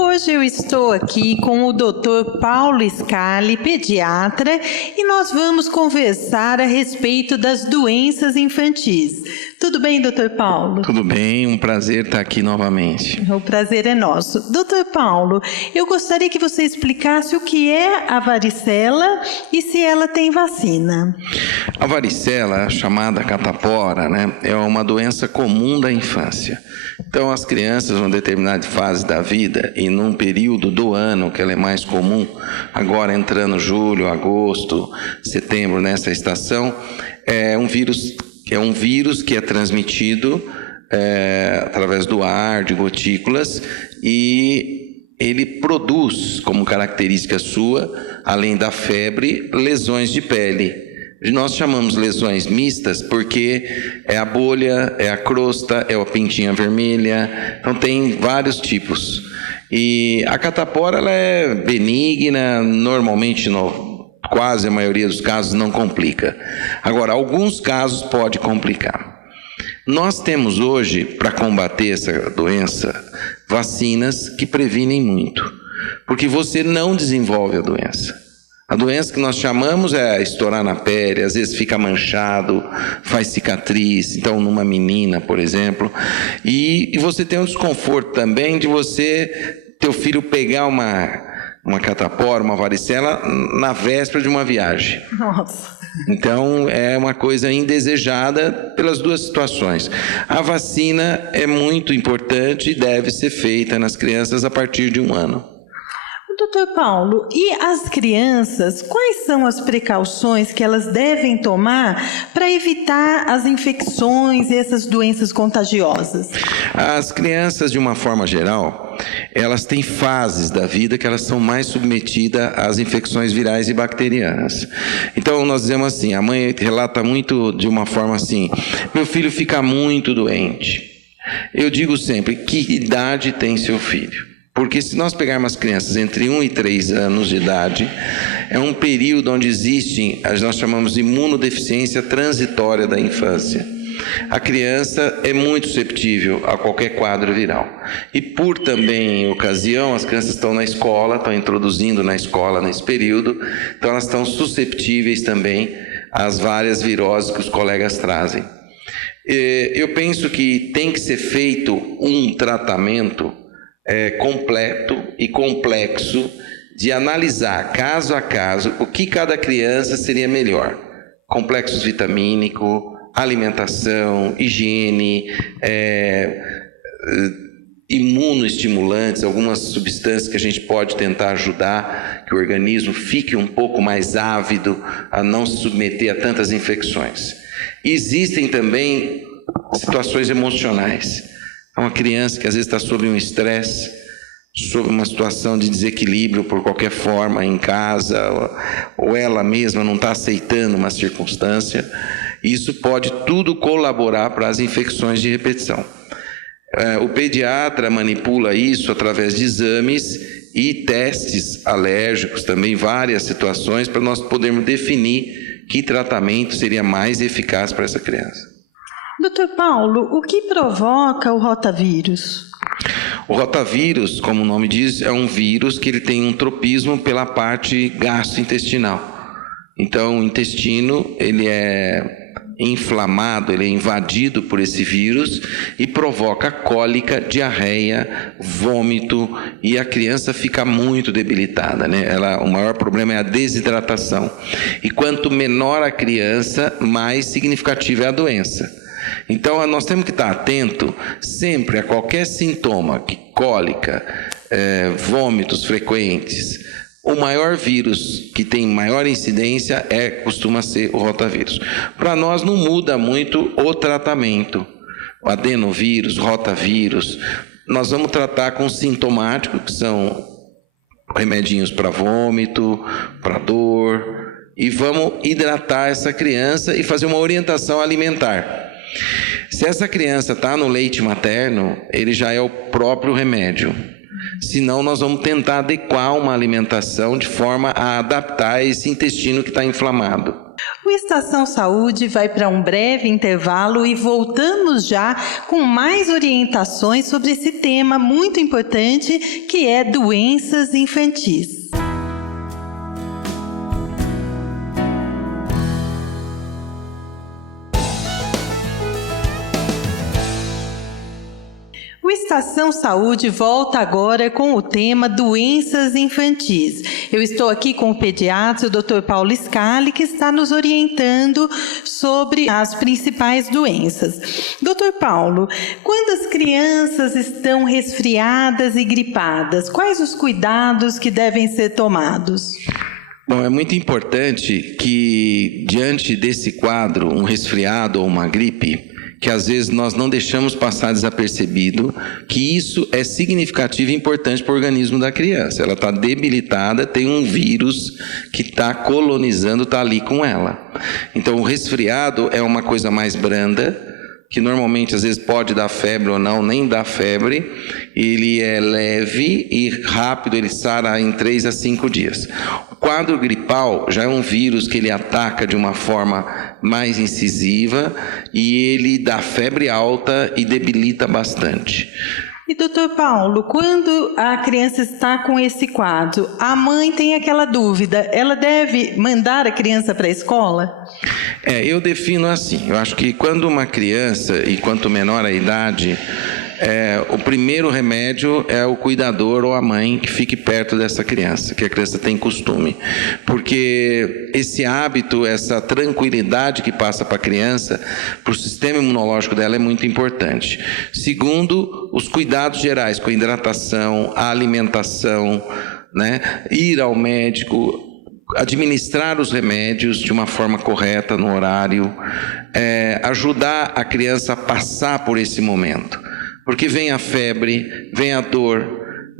Hoje eu estou aqui com o Dr. Paulo Scali, pediatra, e nós vamos conversar a respeito das doenças infantis. Tudo bem, Dr. Paulo? Tudo bem, um prazer estar aqui novamente. O prazer é nosso. Dr. Paulo, eu gostaria que você explicasse o que é a varicela e se ela tem vacina. A varicela, chamada catapora, é uma doença comum da infância. Então, as crianças, numa determinada fase da vida e num período do ano que ela é mais comum, agora entrando julho, agosto, setembro, nessa estação, é um vírus que é transmitido através do ar, de gotículas, e ele produz, como característica sua, além da febre, lesões de pele. Nós chamamos lesões mistas porque é a bolha, é a crosta, é a pintinha vermelha, então tem vários tipos. E a catapora ela é benigna, normalmente quase a maioria dos casos não complica. Agora, alguns casos pode complicar. Nós temos hoje, para combater essa doença, vacinas que previnem muito, porque você não desenvolve a doença. A doença que nós chamamos é estourar na pele, às vezes fica manchado, faz cicatriz, então numa menina, por exemplo. E você tem um desconforto também de teu filho pegar uma catapora, uma varicela, na véspera de uma viagem. Nossa! Então, é uma coisa indesejada pelas duas situações. A vacina é muito importante e deve ser feita nas crianças a partir de 1 ano. Doutor Paulo, e as crianças, quais são as precauções que elas devem tomar para evitar as infecções e essas doenças contagiosas? As crianças, de uma forma geral, elas têm fases da vida que elas são mais submetidas às infecções virais e bacterianas. Então, nós dizemos assim, a mãe relata muito de uma forma assim, meu filho fica muito doente. Eu digo sempre, que idade tem seu filho? Porque se nós pegarmos as crianças entre 1 e 3 anos de idade, é um período onde existe, nós chamamos de imunodeficiência transitória da infância. A criança é muito susceptível a qualquer quadro viral. E por também em ocasião, as crianças estão na escola, estão introduzindo na escola nesse período, então elas estão susceptíveis também às várias viroses que os colegas trazem. Eu penso que tem que ser feito um tratamento completo e complexo de analisar caso a caso o que cada criança seria melhor. Complexos vitamínico, alimentação, higiene, imunoestimulantes, algumas substâncias que a gente pode tentar ajudar que o organismo fique um pouco mais ávido a não se submeter a tantas infecções. Existem também situações emocionais. Uma criança que às vezes está sob um estresse, sob uma situação de desequilíbrio por qualquer forma em casa, ou ela mesma não está aceitando uma circunstância, isso pode tudo colaborar para as infecções de repetição. O pediatra manipula isso através de exames e testes alérgicos, também várias situações, para nós podermos definir que tratamento seria mais eficaz para essa criança. Doutor Paulo, o que provoca o rotavírus? O rotavírus, como o nome diz, é um vírus que ele tem um tropismo pela parte gastrointestinal. Então, o intestino ele é inflamado, ele é invadido por esse vírus e provoca cólica, diarreia, vômito e a criança fica muito debilitada, o maior problema é a desidratação. E quanto menor a criança, mais significativa é a doença. Então, nós temos que estar atento sempre a qualquer sintoma, cólica, vômitos frequentes. O maior vírus que tem maior incidência costuma ser o rotavírus. Para nós não muda muito o tratamento. O adenovírus, rotavírus, nós vamos tratar com sintomático, que são remedinhos para vômito, para dor, e vamos hidratar essa criança e fazer uma orientação alimentar. Se essa criança está no leite materno, ele já é o próprio remédio. Senão, nós vamos tentar adequar uma alimentação de forma a adaptar esse intestino que está inflamado. O Estação Saúde vai para um breve intervalo e voltamos já com mais orientações sobre esse tema muito importante que é doenças infantis. O Estação Saúde volta agora com o tema doenças infantis. Eu estou aqui com o pediatra, o Dr. Paulo Scali, que está nos orientando sobre as principais doenças. Dr. Paulo, quando as crianças estão resfriadas e gripadas, quais os cuidados que devem ser tomados? Bom, é muito importante que, diante desse quadro, um resfriado ou uma gripe, que às vezes nós não deixamos passar desapercebido, que isso é significativo e importante para o organismo da criança. Ela está debilitada, tem um vírus que está colonizando, está ali com ela. Então, o resfriado é uma coisa mais branda, que normalmente às vezes pode dar febre ou não, nem dá febre. Ele é leve e rápido, ele sara em 3 a 5 dias. O quadro gripal já é um vírus que ele ataca de uma forma mais incisiva e ele dá febre alta e debilita bastante. E doutor Paulo, quando a criança está com esse quadro, a mãe tem aquela dúvida, ela deve mandar a criança para a escola? Eu defino assim, eu acho que quando uma criança, e quanto menor a idade, o primeiro remédio é o cuidador ou a mãe que fique perto dessa criança, que a criança tem costume. Porque esse hábito, essa tranquilidade que passa para a criança, para o sistema imunológico dela é muito importante. Segundo, os cuidados gerais com a hidratação, a alimentação, né? Ir ao médico, administrar os remédios de uma forma correta, no horário, ajudar a criança a passar por esse momento. Porque vem a febre, vem a dor,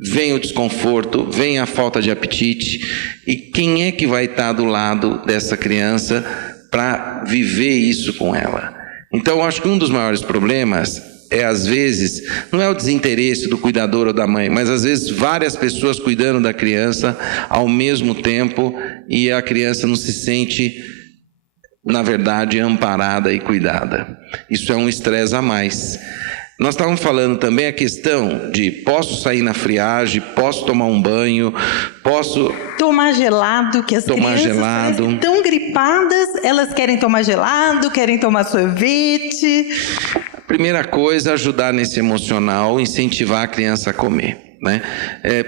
vem o desconforto, vem a falta de apetite. E quem é que vai estar do lado dessa criança para viver isso com ela? Então, eu acho que um dos maiores problemas às vezes, não é o desinteresse do cuidador ou da mãe, mas às vezes várias pessoas cuidando da criança ao mesmo tempo e a criança não se sente, na verdade, amparada e cuidada. Isso é um estresse a mais. Nós estávamos falando também a questão de posso sair na friagem, posso tomar um banho, posso tomar gelado, que as crianças estão gripadas, elas querem tomar gelado, querem tomar sorvete. Primeira coisa, ajudar nesse emocional, incentivar a criança a comer. Né?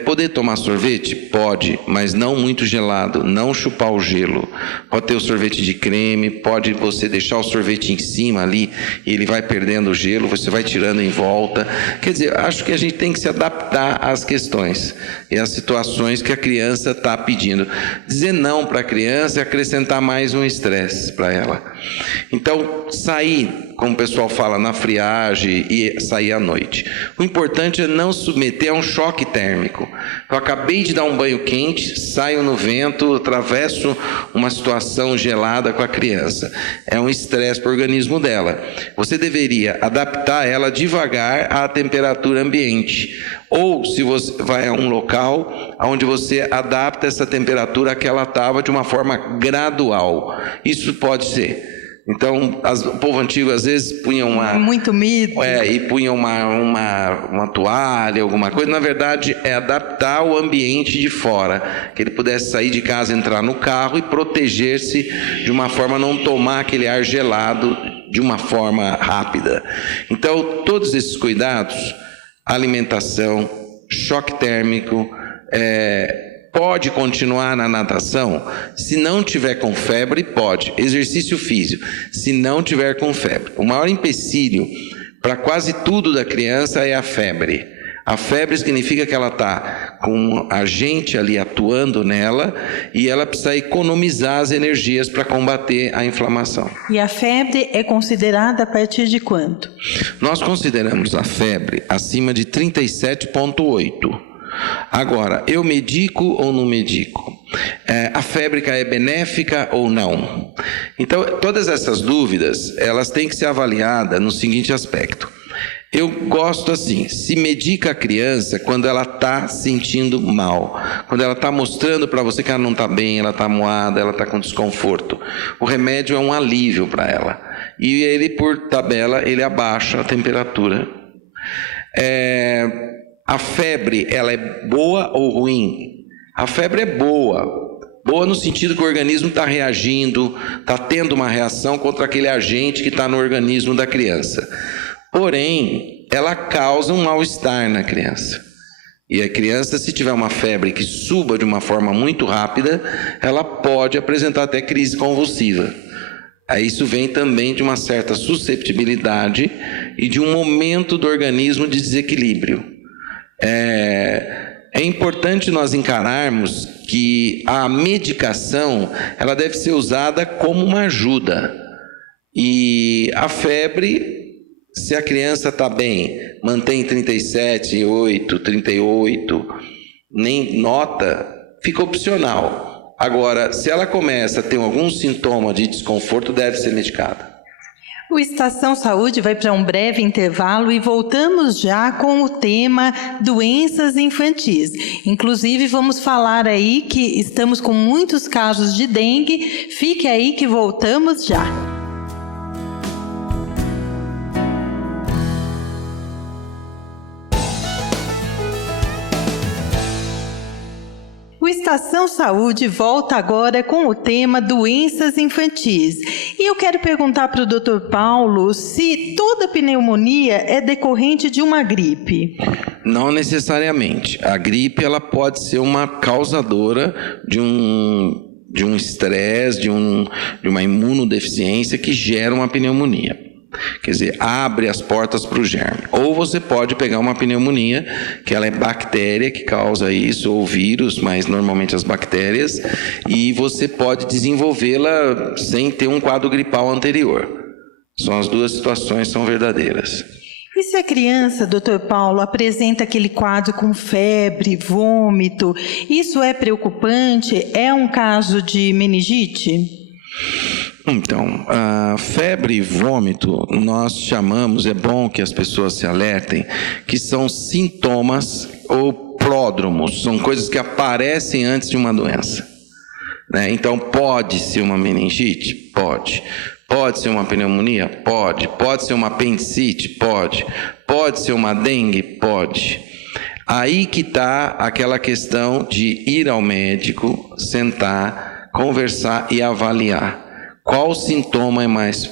Poder tomar sorvete? Pode, mas não muito gelado, não chupar o gelo. Pode ter o sorvete de creme, pode você deixar o sorvete em cima ali e ele vai perdendo o gelo, você vai tirando em volta. Quer dizer, acho que a gente tem que se adaptar às questões e às situações que a criança está pedindo. Dizer não para a criança é acrescentar mais um estresse para ela. Então, sair, como o pessoal fala, na friagem e sair à noite. O importante é não submeter a um choque térmico. Eu acabei de dar um banho quente, saio no vento, atravesso uma situação gelada com a criança. É um estresse para o organismo dela. Você deveria adaptar ela devagar à temperatura ambiente. Ou se você vai a um local onde você adapta essa temperatura que ela estava de uma forma gradual. Isso pode ser. Então, o povo antigo às vezes punha muito mito. E punha uma toalha, alguma coisa. Na verdade, é adaptar o ambiente de fora. Que ele pudesse sair de casa, entrar no carro e proteger-se de uma forma a não tomar aquele ar gelado de uma forma rápida. Então, todos esses cuidados, alimentação, choque térmico, pode continuar na natação? Se não tiver com febre, pode. Exercício físico, se não tiver com febre. O maior empecilho para quase tudo da criança é a febre. A febre significa que ela está com a gente ali atuando nela e ela precisa economizar as energias para combater a inflamação. E a febre é considerada a partir de quanto? Nós consideramos a febre acima de 37,8. Agora, eu medico ou não medico? A febre é benéfica ou não? Então, todas essas dúvidas, elas têm que ser avaliadas no seguinte aspecto. Eu gosto assim, se medica a criança quando ela está sentindo mal, quando ela está mostrando para você que ela não está bem, ela está moada, ela está com desconforto. O remédio é um alívio para ela. E ele, por tabela, ele abaixa a temperatura. A febre, ela é boa ou ruim? A febre é boa. Boa no sentido que o organismo está reagindo, está tendo uma reação contra aquele agente que está no organismo da criança. Porém, ela causa um mal-estar na criança. E a criança, se tiver uma febre que suba de uma forma muito rápida, ela pode apresentar até crise convulsiva. Aí isso vem também de uma certa susceptibilidade e de um momento do organismo de desequilíbrio. É importante nós encararmos que a medicação ela deve ser usada como uma ajuda. E a febre, se a criança está bem, mantém 37,8, 38, nem nota, fica opcional. Agora, se ela começa a ter algum sintoma de desconforto, deve ser medicada. O Estação Saúde vai para um breve intervalo e voltamos já com o tema doenças infantis. Inclusive, vamos falar aí que estamos com muitos casos de dengue. Fique aí que voltamos já. O Estação Saúde volta agora com o tema doenças infantis. E eu quero perguntar para o Dr. Paulo se toda pneumonia é decorrente de uma gripe. Não necessariamente. A gripe ela pode ser uma causadora de um estresse, de uma imunodeficiência que gera uma pneumonia. Quer dizer, abre as portas para o germe. Ou você pode pegar uma pneumonia, que ela é bactéria que causa isso, ou vírus, mas normalmente as bactérias, e você pode desenvolvê-la sem ter um quadro gripal anterior. As duas situações são verdadeiras. E se a criança, Dr. Paulo, apresenta aquele quadro com febre, vômito, isso é preocupante? É um caso de meningite? Então, a febre e vômito, nós chamamos, é bom que as pessoas se alertem, que são sintomas ou pródromos, são coisas que aparecem antes de uma doença. Né? Então, pode ser uma meningite? Pode. Pode ser uma pneumonia? Pode. Pode ser uma apendicite? Pode. Pode ser uma dengue? Pode. Aí que está aquela questão de ir ao médico, sentar, conversar e avaliar. Qual sintoma é mais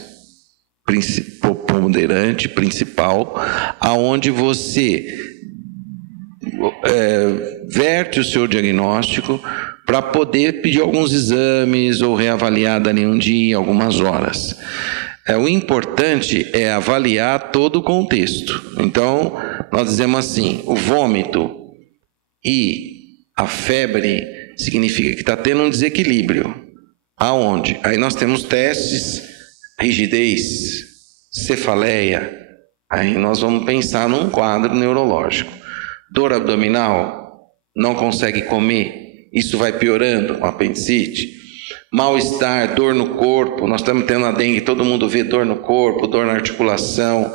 ponderante, principal, aonde você verte o seu diagnóstico para poder pedir alguns exames ou reavaliar dali um dia, algumas horas. O importante é avaliar todo o contexto. Então, nós dizemos assim, o vômito e a febre significa que está tendo um desequilíbrio. Aonde? Aí nós temos testes, rigidez, cefaleia. Aí nós vamos pensar num quadro neurológico. Dor abdominal, não consegue comer, isso vai piorando, apendicite. Mal-estar, dor no corpo, nós estamos tendo a dengue, todo mundo vê dor no corpo, dor na articulação,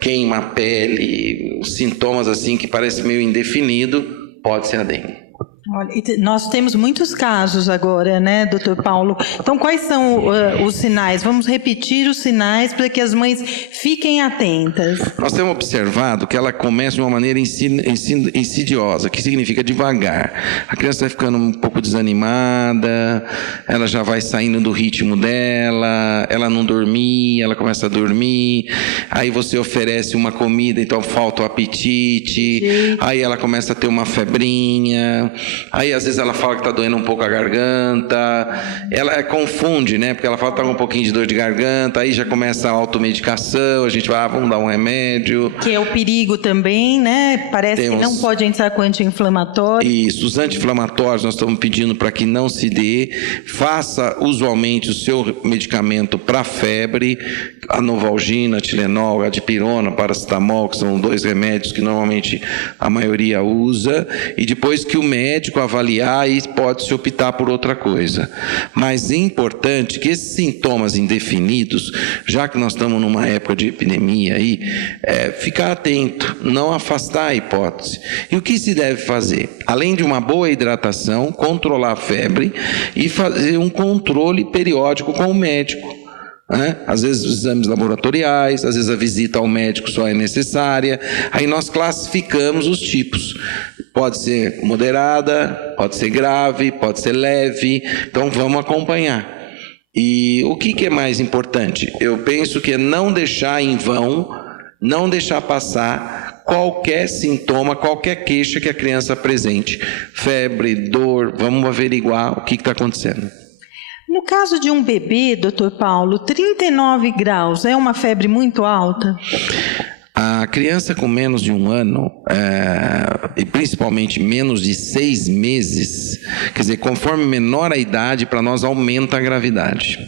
queima a pele, sintomas assim que parecem meio indefinido, pode ser a dengue. Olha, nós temos muitos casos agora, né, Dr. Paulo? Então, quais são os sinais? Vamos repetir os sinais para que as mães fiquem atentas. Nós temos observado que ela começa de uma maneira insidiosa, que significa devagar. A criança vai ficando um pouco desanimada, ela já vai saindo do ritmo dela, ela não dormia, ela começa a dormir, aí você oferece uma comida, então falta o apetite, aí ela começa a ter uma febrinha. Aí às vezes ela fala que está doendo um pouco a garganta, ela confunde, né? Porque ela fala que está com um pouquinho de dor de garganta, aí já começa a automedicação, a gente vai, vamos dar um remédio. Que é o perigo também, né? Parece que não pode entrar com anti-inflamatório. Isso, os anti-inflamatórios nós estamos pedindo para que não se dê, faça usualmente o seu medicamento para febre, a Novalgina, Tilenol, a dipirona, paracetamol, que são 2 remédios que normalmente a maioria usa, e depois que o médico médico avaliar e pode-se optar por outra coisa. Mas é importante que esses sintomas indefinidos, já que nós estamos numa época de epidemia aí, ficar atento, não afastar a hipótese. E o que se deve fazer? Além de uma boa hidratação, controlar a febre e fazer um controle periódico com o médico. Às vezes os exames laboratoriais, às vezes a visita ao médico só é necessária. Aí nós classificamos os tipos. Pode ser moderada, pode ser grave, pode ser leve. Então vamos acompanhar. E o que é mais importante? Eu penso que é não deixar em vão, não deixar passar qualquer sintoma, qualquer queixa que a criança apresente. Febre, dor, vamos averiguar o que está acontecendo. No caso de um bebê, doutor Paulo, 39 graus é uma febre muito alta? A criança com menos de 1 ano, e principalmente menos de 6 meses, quer dizer, conforme menor a idade, para nós aumenta a gravidade.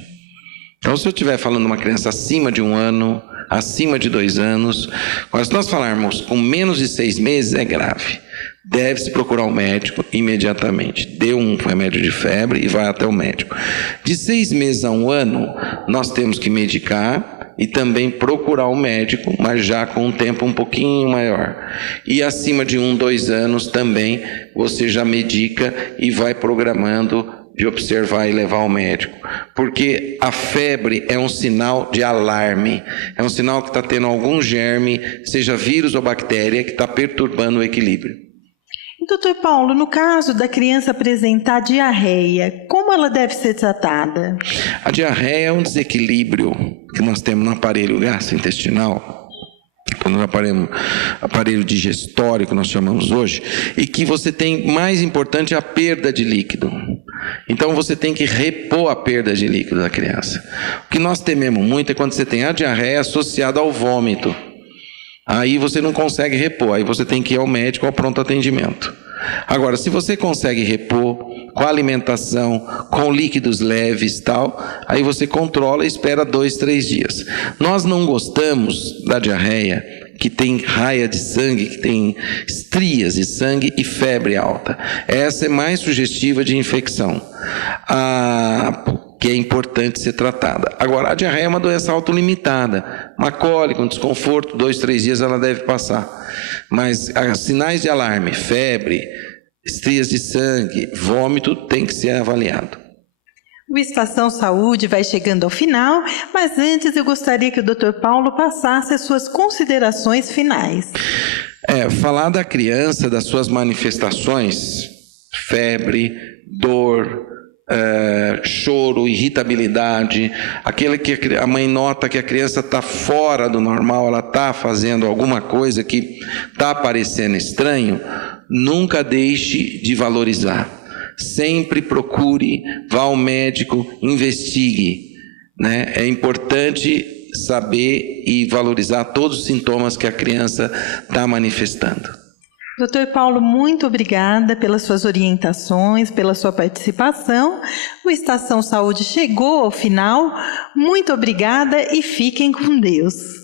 Então, se eu estiver falando de uma criança acima de 1 ano, acima de 2 anos, mas se nós falarmos com menos de 6 meses, é grave. Deve-se procurar um médico imediatamente. Dê um remédio de febre e vai até o médico. De 6 meses a 1 ano, nós temos que medicar e também procurar um médico, mas já com um tempo um pouquinho maior. E acima de 1, 2 anos também, você já medica e vai programando de observar e levar ao médico. Porque a febre é um sinal de alarme. É um sinal que está tendo algum germe, seja vírus ou bactéria, que está perturbando o equilíbrio. Doutor Paulo, no caso da criança apresentar diarreia, como ela deve ser tratada? A diarreia é um desequilíbrio que nós temos no aparelho gastrointestinal, no aparelho digestório que nós chamamos hoje, e que você tem, mais importante, a perda de líquido. Então você tem que repor a perda de líquido da criança. O que nós tememos muito é quando você tem a diarreia associada ao vômito. Aí você não consegue repor, aí você tem que ir ao médico ao pronto atendimento. Agora, se você consegue repor com alimentação, com líquidos leves e tal, aí você controla e espera 2, 3 dias. Nós não gostamos da diarreia que tem raia de sangue, que tem estrias de sangue e febre alta. Essa é mais sugestiva de infecção, que é importante ser tratada. Agora, a diarreia é uma doença autolimitada. Uma cólica, um desconforto, 2, 3 dias ela deve passar. Mas sinais de alarme, febre, estrias de sangue, vômito, tem que ser avaliado. O Estação Saúde vai chegando ao final, mas antes eu gostaria que o Dr. Paulo passasse as suas considerações finais. Falar da criança, das suas manifestações, febre, dor, choro, irritabilidade, aquele que a mãe nota que a criança está fora do normal, ela está fazendo alguma coisa que está parecendo estranho, nunca deixe de valorizar. Sempre procure, vá ao médico, investigue. É importante saber e valorizar todos os sintomas que a criança está manifestando. Doutor Paulo, muito obrigada pelas suas orientações, pela sua participação. O Estação Saúde chegou ao final. Muito obrigada e fiquem com Deus.